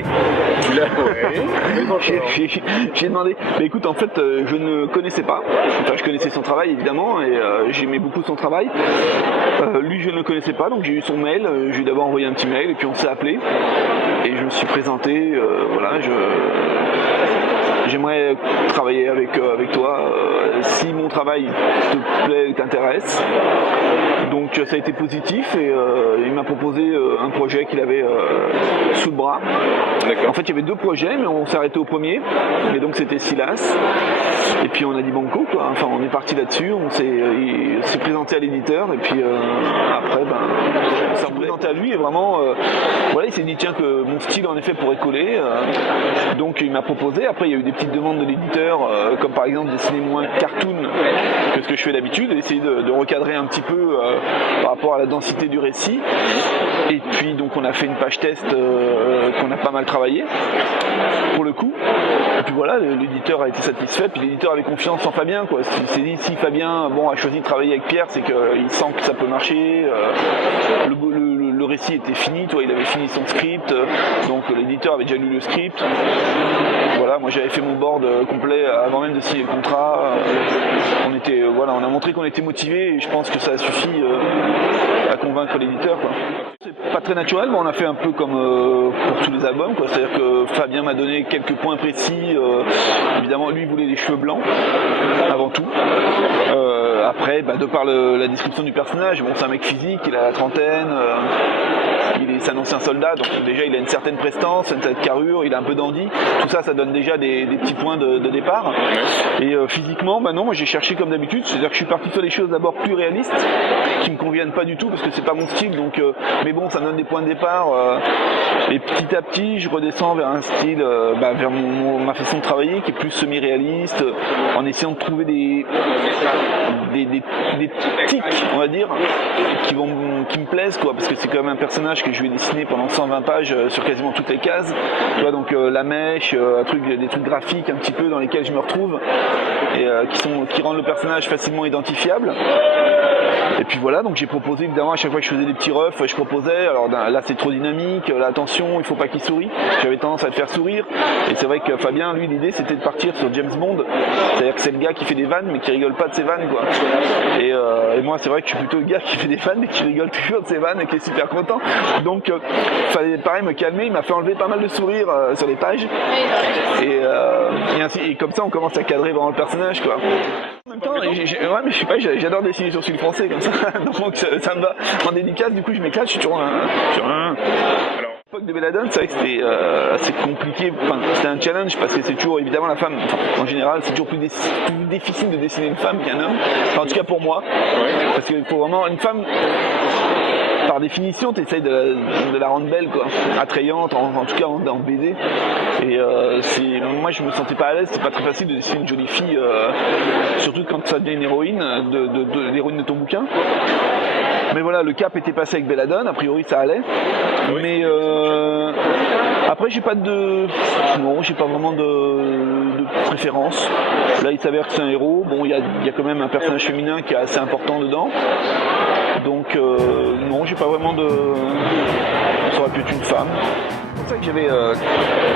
appelé. J'ai demandé. Mais écoute, en fait, je ne connaissais pas. Enfin, je connaissais son travail évidemment et j'aimais beaucoup son travail. Lui, je ne le connaissais pas, donc j'ai eu son mail. Je lui ai d'abord envoyé un petit mail et puis on s'est appelé. Et je me suis présenté. Voilà, j'aimerais travailler avec toi si mon travail te plaît, t'intéresse. Donc ça a été positif et il m'a proposé un projet qu'il avait sous le bras. En fait il y avait deux projets mais on s'est arrêté au premier et donc c'était Silas et puis on a dit banco quoi. Enfin on est parti là-dessus, il s'est présenté à l'éditeur et puis après on s'est présenté à lui et vraiment voilà, il s'est dit tiens que mon style en effet pourrait coller donc il m'a proposé. Après il y a eu des petites demandes de l'éditeur comme par exemple dessiner moins cartoon que ce que je fais d'habitude, essayer de recadrer un petit peu par rapport à la densité du récit. Et puis donc on a fait une page test qu'on a pas mal travaillé pour le coup. Et puis voilà, l'éditeur a été satisfait, puis l'éditeur avait confiance en Fabien quoi. Il s'est dit si Fabien a choisi de travailler avec Pierre, c'est qu'il sent que ça peut marcher. Le récit était fini, toi, il avait fini son script, donc l'éditeur avait déjà lu le script. Voilà, moi j'avais fait mon board complet avant même de signer le contrat. On a montré qu'on était motivés et je pense que ça a suffi à convaincre l'éditeur quoi. C'est pas très naturel, mais on a fait un peu comme pour tous les albums quoi. C'est-à-dire que Fabien m'a donné quelques points précis. Évidemment, lui il voulait des cheveux blancs avant tout. Après, de par la description du personnage, bon c'est un mec physique, il a la trentaine. C'est un ancien soldat, donc déjà il a une certaine prestance, une certaine carrure, il a un peu dandy. Tout ça, ça donne déjà des petits points de départ. Et physiquement, non, moi j'ai cherché comme d'habitude, c'est-à-dire que je suis parti sur des choses d'abord plus réalistes, qui me conviennent pas du tout parce que c'est pas mon style. Donc, mais bon, ça me donne des points de départ. Et petit à petit, je redescends vers un style, vers ma façon de travailler, qui est plus semi-réaliste, en essayant de trouver des tics, on va dire, qui me plaisent quoi, parce que c'est quand même un personnage que je vais dessiner pendant 120 pages sur quasiment toutes les cases, tu vois, donc la mèche, des trucs graphiques un petit peu dans lesquels je me retrouve et qui rendent le personnage facilement identifiable. Et puis voilà, donc j'ai proposé évidemment à chaque fois que je faisais des petits refs, je proposais, alors là c'est trop dynamique, là attention, il faut pas qu'il sourie. J'avais tendance à le faire sourire, et c'est vrai que Fabien, lui, l'idée c'était de partir sur James Bond, c'est-à-dire que c'est le gars qui fait des vannes mais qui rigole pas de ses vannes quoi. Et moi c'est vrai que je suis plutôt le gars qui fait des vannes mais qui rigole toujours de ses vannes et qui est super content. Donc fallait pareil me calmer, il m'a fait enlever pas mal de sourires sur les pages, et comme ça on commence à cadrer vraiment le personnage quoi. En même temps, mais je sais pas, j'adore dessiner sur fil français comme ça, donc ça me va. En dédicace, du coup, je m'éclate, je suis toujours un. L'époque de Belladone, c'est vrai que c'était assez compliqué, c'était un challenge parce que c'est toujours, évidemment, la femme, en général, c'est toujours plus difficile de dessiner une femme qu'un homme, en tout cas pour moi, parce qu'il faut vraiment une femme. Par définition, tu essayes de la rendre belle, quoi, attrayante, en tout cas en BD. Et moi, je me sentais pas à l'aise. C'est pas très facile de dessiner une jolie fille, surtout quand ça devient une héroïne, l'héroïne de ton bouquin. Mais voilà, le cap était passé avec Belladone. A priori, ça allait. Oui. Mais après, j'ai pas vraiment de préférence. Là, il s'avère que c'est un héros. Bon, il y a quand même un personnage féminin qui est assez important dedans. Donc non, j'ai pas vraiment ça aurait pu être une femme. C'est pour ça que j'avais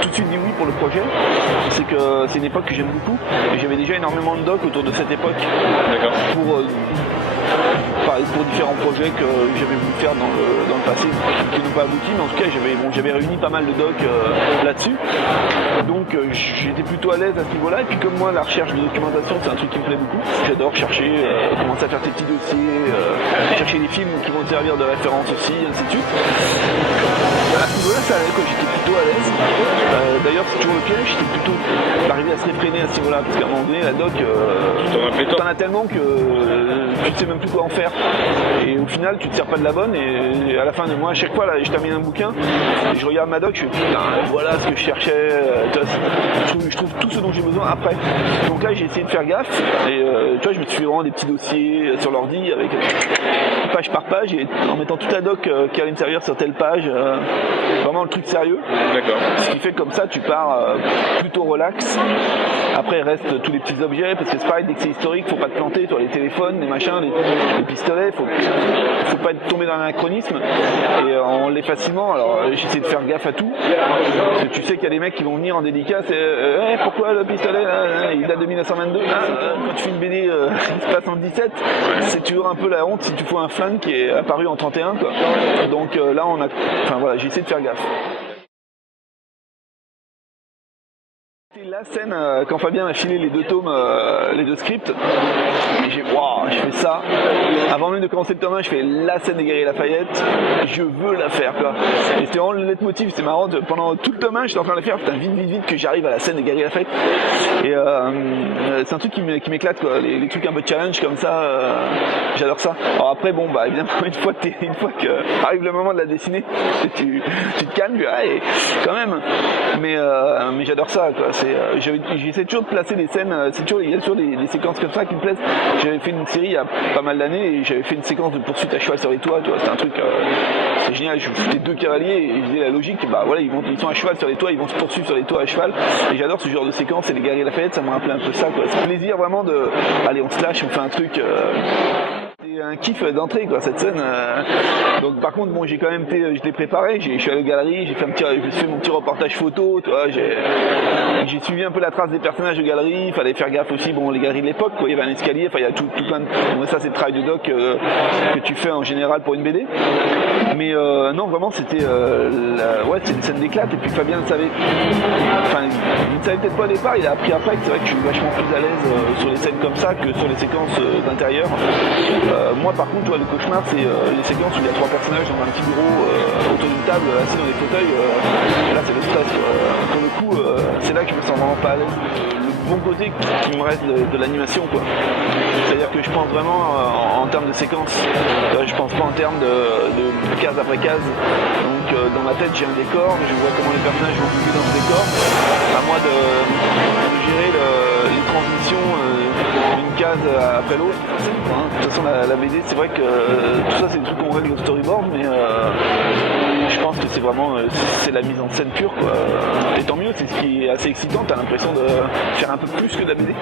tout de suite dit oui pour le projet. C'est que c'est une époque que j'aime beaucoup. Et j'avais déjà énormément de docs autour de cette époque. D'accord. Pour différents projets que j'avais voulu faire dans le passé, qui n'ont pas abouti, mais en tout cas j'avais réuni pas mal de docs là-dessus. Donc j'étais plutôt à l'aise à ce niveau-là. Et puis comme moi, la recherche de documentation, c'est un truc qui me plaît beaucoup. J'adore chercher, commencer à faire des petits dossiers, chercher des films qui vont me servir de référence aussi, ainsi de suite. À ce niveau-là, ça allait, quoi. J'étais plutôt à l'aise. D'ailleurs, c'est toujours le piège, c'est plutôt d'arriver à se réfréner à ce niveau-là, parce qu'à un moment donné, la doc, t'en as tellement que tu ne sais même plus quoi en faire. Et au final, tu te sers pas de la bonne, et à la fin de moi, à chaque fois, là, je termine un bouquin, et je regarde ma doc, je fais putain, voilà ce que je cherchais, je trouve tout ce dont j'ai besoin après. Donc là, j'ai essayé de faire gaffe, et tu vois, je me suis fait vraiment des petits dossiers sur l'ordi, avec page par page, et en mettant toute la doc qui allait me servir sur telle page, vraiment le truc sérieux. D'accord. Ce qui fait que comme ça, tu pars plutôt relax. Après, il reste tous les petits objets, parce que c'est pareil, dès que c'est historique, faut pas te planter, toi, les téléphones, les machins, les pistons, pistolet, faut pas tomber dans l'anachronisme, et on l'est facilement. Alors j'essaie de faire gaffe à tout, parce que tu sais qu'il y a des mecs qui vont venir en dédicace et pourquoi le pistolet là, il date de 1922, quand tu fais une BD qui se passe en 17, c'est toujours un peu la honte si tu fais un flingue qui est apparu en 31 quoi. Donc là voilà, j'ai essayé de faire gaffe. La scène, quand Fabien m'a filé les 2 tomes, les 2 scripts, je fais ça. Avant même de commencer le tome 1, je fais la scène des Guerriers Lafayette, je veux la faire quoi. Et c'était vraiment le leitmotiv, c'est marrant, pendant tout le tome 1, j'étais en train de la faire, putain, vite que j'arrive à la scène des Guerriers Lafayette. Et c'est un truc qui m'éclate quoi, les trucs un peu challenge comme ça, j'adore ça. Alors après bon bah évidemment une fois que arrive le moment de la dessiner, tu te calmes, et quand même. Mais j'adore ça quoi. J'essaie toujours de placer des scènes, il y a toujours des séquences comme ça qui me plaisent. J'avais fait une série il y a pas mal d'années et j'avais fait une séquence de poursuite à cheval sur les toits, c'était un truc, c'est génial, je foutais 2 cavaliers et je disais la logique, bah voilà, ils sont à cheval sur les toits, ils vont se poursuivre sur les toits à cheval, et j'adore ce genre de séquence, et les Guerriers Lafayette, ça me rappelait un peu ça quoi. C'est un plaisir vraiment allez on se lâche, on fait un truc, c'est un kiff d'entrée quoi cette scène. Donc par contre bon, j'ai quand même je l'ai préparé, je suis allé aux galeries, j'ai fait mon petit reportage photo, tu vois, j'ai suivi un peu la trace des personnages de galeries, il fallait faire gaffe aussi, bon les galeries de l'époque quoi, il y avait un escalier, enfin il y a tout plein de... Bon, ça c'est le travail de doc que tu fais en général pour une BD. Mais non vraiment c'était c'est une scène d'éclate, et puis Fabien le savait. Enfin il ne savait peut-être pas au départ, il a appris après que c'est vrai que je suis vachement plus à l'aise sur les scènes comme ça que sur les séquences d'intérieur. Moi par contre, le cauchemar c'est les séquences où il y a 3 personnages dans un petit bureau autour d'une table assis dans des fauteuils, et là c'est le stress pour le coup, c'est là que je me sens vraiment pas à l'aise. Le bon côté qui me reste de l'animation quoi. C'est-à-dire que je pense vraiment en termes de séquences, je pense pas en termes de case après case. Donc dans ma tête j'ai un décor, je vois comment les personnages vont vivre dans ce décor, à moi de gérer les transitions d'une case après l'autre. De toute façon la BD c'est vrai que tout ça c'est des trucs qu'on règle au storyboard, mais je pense que c'est vraiment c'est la mise en scène pure quoi. Et tant mieux, c'est ce qui est assez excitant, t'as l'impression de faire un peu plus que de la BD.